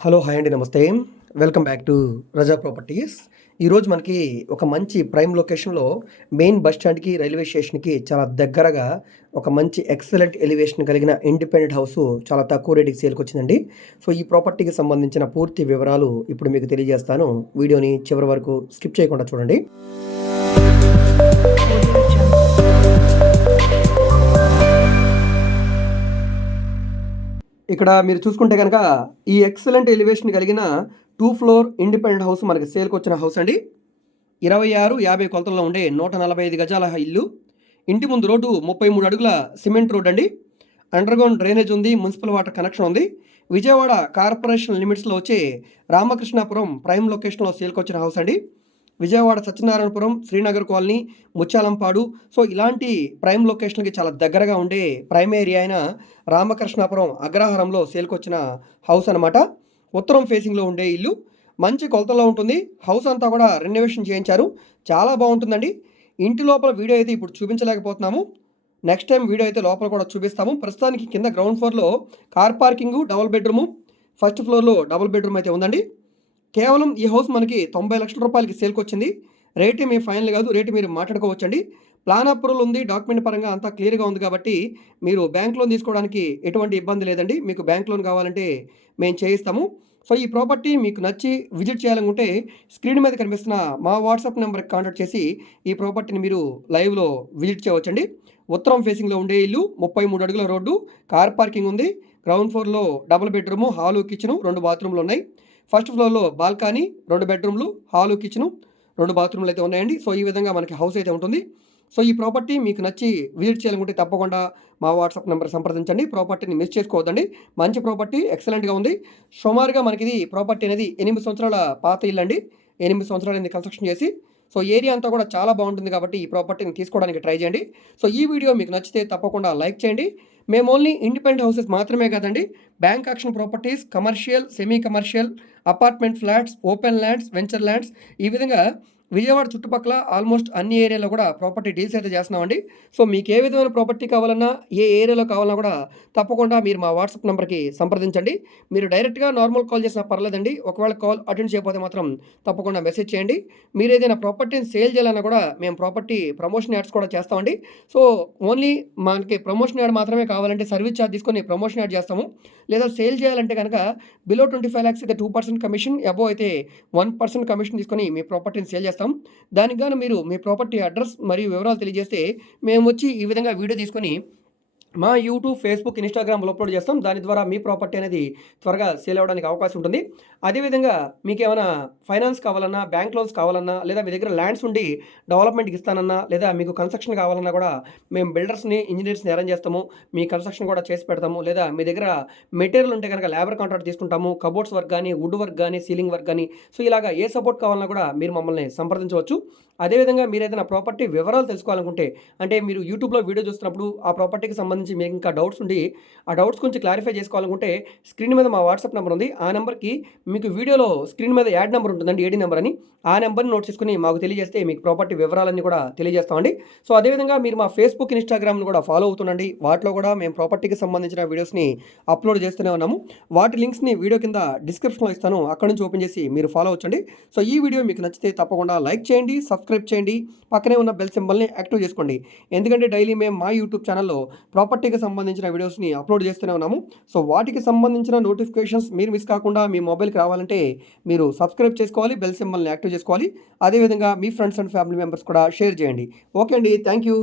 Hello hi అండి నమస్తే. Welcome back to Raza properties ఈరోజు మనకి ఒక మంచి ప్రైమ్ లొకేషన్లో మెయిన్ బస్ స్టాండ్కి రైల్వే స్టేషన్కి చాలా దగ్గరగా ఒక మంచి ఎక్సలెంట్ ఎలివేషన్ కలిగిన ఇండిపెండెంట్ హౌస్ చాలా తక్కువ రేటుకి సేల్కి వచ్చిందండి. సో ఈ ప్రాపర్టీకి సంబంధించిన పూర్తి వివరాలు ఇప్పుడు మీకు తెలియజేస్తాను. వీడియోని చివరి వరకు స్కిప్ చేయకుండా చూడండి. ఇక్కడ మీరు చూసుకుంటే కనుక ఈ ఎక్సలెంట్ ఎలివేషన్ కలిగిన టూ ఫ్లోర్ ఇండిపెండెంట్ హౌస్ మనకి సేల్కి వచ్చిన హౌస్ అండి. ఇరవై ఆరు యాభై కొలతల్లో ఉండే నూట నలభై ఐదు గజాల ఇల్లు. ఇంటి ముందు రోడ్డు ముప్పై మూడు అడుగుల సిమెంట్ రోడ్ అండి. అండర్గ్రౌండ్ డ్రైనేజ్ ఉంది మున్సిపల్ వాటర్ కనెక్షన్ ఉంది. విజయవాడ కార్పొరేషన్ లిమిట్స్లో వచ్చే రామకృష్ణాపురం ప్రైమ్ లొకేషన్లో సేల్కి వచ్చిన హౌస్ అండి. విజయవాడ సత్యనారాయణపురం శ్రీనగర్ కాలనీ ముచ్చాలంపాడు సో ఇలాంటి ప్రైమ్ లొకేషన్కి చాలా దగ్గరగా ఉండే ప్రైమ్ ఏరియా అయిన రామకృష్ణాపురం అగ్రహారంలో సేల్కొచ్చిన హౌస్ అనమాట ఉత్తరం ఫేసింగ్లో ఉండే ఇల్లు. మంచి కొలతలో ఉంటుంది. హౌస్ అంతా కూడా రెనోవేషన్ చేయించారు. చాలా బాగుంటుందండి. ఇంటి లోపల వీడియో అయితే ఇప్పుడు చూపించలేకపోతున్నాము. నెక్స్ట్ టైం వీడియో అయితే లోపల కూడా చూపిస్తాము. ప్రస్తుతానికి కింద గ్రౌండ్ ఫ్లోర్లో car parking double bedroom. First ఫ్లోర్లో డబుల్ బెడ్రూమ్ అయితే ఉందండి. కేవలం ఈ హౌస్ మనకి తొంభై లక్షల రూపాయలకి సేల్కి వచ్చింది రేటు మీ ఫైనల్ కాదు రేటు మీరు మాట్లాడుకోవచ్చండి. ప్లాన్ అప్రూవల్ ఉంది డాక్యుమెంట్ పరంగా అంతా క్లియర్గా ఉంది కాబట్టి మీరు బ్యాంక్ లోన్ తీసుకోవడానికి ఎటువంటి ఇబ్బంది లేదండి. మీకు బ్యాంక్ లోన్ కావాలంటే మేము చేయిస్తాము. సో ఈ ప్రాపర్టీ మీకు నచ్చి విజిట్ చేయాలనుకుంటే స్క్రీన్ మీద కనిపిస్తున్న మా వాట్సాప్ నెంబర్కి కాంటాక్ట్ చేసి ఈ ప్రాపర్టీని మీరు లైవ్లో విజిట్ చేయవచ్చండి. ఉత్తరం ఫేసింగ్లో ఉండే ఇల్లు ముప్పై మూడు అడుగుల రోడ్డు కార్ పార్కింగ్ ఉంది. గ్రౌండ్ ఫ్లోర్లో డబుల్ బెడ్రూము హాలు కిచెను రెండు బాత్రూమ్లు ఉన్నాయి. ఫస్ట్ ఫ్లోర్లో బాల్కనీ రెండు బెడ్రూమ్లు హాలు కిచెను రెండు బాత్రూమ్లు అయితే ఉన్నాయండి. సో ఈ విధంగా మనకి హౌస్ అయితే ఉంటుంది. సో ఈ ప్రాపర్టీ మీకు నచ్చి విజిట్ చేయాలనుకుంటే తప్పకుండా మా వాట్సాప్ నెంబర్ సంప్రదించండి. ప్రాపర్టీని మిస్ చేసుకోవద్దండి. మంచి ప్రాపర్టీ ఎక్సలెంట్గా ఉంది. సుమారుగా మనకి ఇది ప్రాపర్టీ అనేది ఎనిమిది సంవత్సరాల పాత ఇల్లు అండి ఎనిమిది సంవత్సరాలు అనేది కన్స్ట్రక్షన్ చేసి. సో ఏరియా అంతా కూడా చాలా బాగుంటుంది కాబట్టి ఈ ప్రాపర్టీని తీసుకోవడానికి ట్రై చేయండి. సో ఈ వీడియో మీకు నచ్చితే తప్పకుండా లైక్ చేయండి. మేము ఓన్లీ ఇండిపెండెంట్ హౌసెస్ మాత్రమే కాదండి bank auction properties commercial semi commercial apartment flats open lands venture lands ఈ విధంగా విజయవాడ చుట్టుపక్కల ఆల్మోస్ట్ అన్ని ఏరియాలో కూడా ప్రాపర్టీ డీల్స్ అయితే చేస్తున్నామండి. సో మీకు ఏ విధమైన ప్రాపర్టీ కావాలన్నా ఏ ఏరియాలో కావాలన్నా కూడా తప్పకుండా మీరు మా వాట్సాప్ నెంబర్కి సంప్రదించండి. మీరు డైరెక్ట్గా నార్మల్ కాల్ చేసినా పర్లేదండి. ఒకవేళ కాల్ అటెండ్ చేయకపోతే మాత్రం తప్పకుండా మెసేజ్ చేయండి. మీరు ఏదైనా ప్రాపర్టీని సేల్ చేయాలన్నా కూడా మేము ప్రాపర్టీ ప్రమోషన్ యాడ్స్ కూడా చేస్తామండి. సో ఓన్లీ మనకి ప్రమోషన్ యాడ్ మాత్రమే కావాలంటే సర్వీస్ ఛార్జ్ తీసుకొని ప్రమోషన్ యాడ్ చేస్తాము. లేదా సేల్ చేయాలంటే కనుక బిలో ట్వంటీ ఫైవ్ ల్యాక్స్ అయితే టూ పర్సెంట్ కమిషన్ అబో అయితే వన్ పర్సెంట్ కమిషన్ తీసుకొని మీ ప్రాపర్టీని సేల్ చేస్తాం దానికి గాను మీరు మీ ప్రాపర్టీ అడ్రస్ మరియు వివరాలు తెలియజేస్తే మేము వచ్చి ఈ విధంగా వీడియో తీసుకొని మా యూట్యూబ్ ఫేస్బుక్ ఇన్స్టాగ్రామ్లో అప్లోడ్ చేస్తాం. దాని ద్వారా మీ ప్రాపర్టీ అనేది త్వరగా సేల్ అవ్వడానికి అవకాశం ఉంటుంది. అదేవిధంగా మీకు ఏమైనా ఫైనాన్స్ కావాలన్నా బ్యాంక్ లోన్స్ కావాలన్నా లేదా మీ దగ్గర ల్యాండ్స్ ఉండి డెవలప్మెంట్కి ఇస్తానన్నా లేదా మీకు కన్స్ట్రక్షన్ కావాలన్నా కూడా మేము బిల్డర్స్ని ఇంజనీర్స్ని అరేంజ్ చేస్తాము. మీ కన్స్ట్రక్షన్ కూడా చేసి పెడతాము. లేదా మీ దగ్గర మెటీరియల్ ఉంటే కనుక లేబర్ కాంట్రాక్ట్ తీసుకుంటాము. కబోర్డ్స్ వర్క్ కానీ వుడ్ వర్క్ కానీ సీలింగ్ వర్క్ కానీ సో ఇలాగా ఏ సపోర్ట్ కావాలన్నా కూడా మీరు మమ్మల్ని సంప్రదించవచ్చు. అదేవిధంగా మీరు ఏదైనా ప్రాపర్టీ వివరాలు తెలుసుకోవాలనుకుంటే అంటే మీరు యూట్యూబ్లో వీడియో చూస్తున్నప్పుడు ఆ ప్రాపర్టీకి సంబంధించి మీకు ఇంకా డౌట్స్ ఉండి ఆ డౌట్స్ గురించి క్లారిఫై చేసుకోవాలనుకుంటే స్క్రీన్ మీద మా వాట్సాప్ నెంబర్ ఉంది. ఆ నెంబర్కి మీకు వీడియోలో స్క్రీన్ మీద యాడ్ నెంబర్ ఉంటుందండి ఏడీ నెంబర్ అని. ఆ నెంబర్ని నోట్ చేసుకుని మాకు తెలియజేస్తే మీకు ప్రాపర్టీ వివరాలన్నీ కూడా తెలియజేస్తామండి సో అదేవిధంగా మీరు మా ఫేస్బుక్ ఇన్స్టాగ్రామ్ని కూడా ఫాలో అవుతుండండి. వాటిలో కూడా మేము ప్రాపర్టీకి సంబంధించిన వీడియోస్ని అప్లోడ్ చేస్తూనే ఉన్నాము. వాటి లింక్స్ని వీడియో కింద డిస్క్రిప్షన్లో ఇస్తాను. అక్కడ నుంచి ఓపెన్ చేసి మీరు ఫాలో అవచ్చండి సో ఈ వీడియో మీకు నచ్చితే తప్పకుండా లైక్ చేయండి సబ్స్క్రైబ్ చేయండి. పక్కనే ఉన్న బెల్ సింబల్ని యాక్టివ్ చేసుకోండి. ఎందుకంటే డైలీ మేము మా యూట్యూబ్ ఛానల్లో ప్రాపర్టీకి సంబంధించిన వీడియోస్ని అప్లోడ్ చేస్తూనే ఉన్నాము. సో వాటికి సంబంధించిన నోటిఫికేషన్స్ మీరు మిస్ కాకుండా మీ మొబైల్కి రావాలంటే మీరు సబ్స్క్రైబ్ చేసుకోవాలి బెల్ సింబల్ని యాక్టివ్ చేసుకోవాలి. అదేవిధంగా మీ ఫ్రెండ్స్ అండ్ ఫ్యామిలీ మెంబర్స్ కూడా షేర్ చేయండి. ఓకే అండి. Thank you.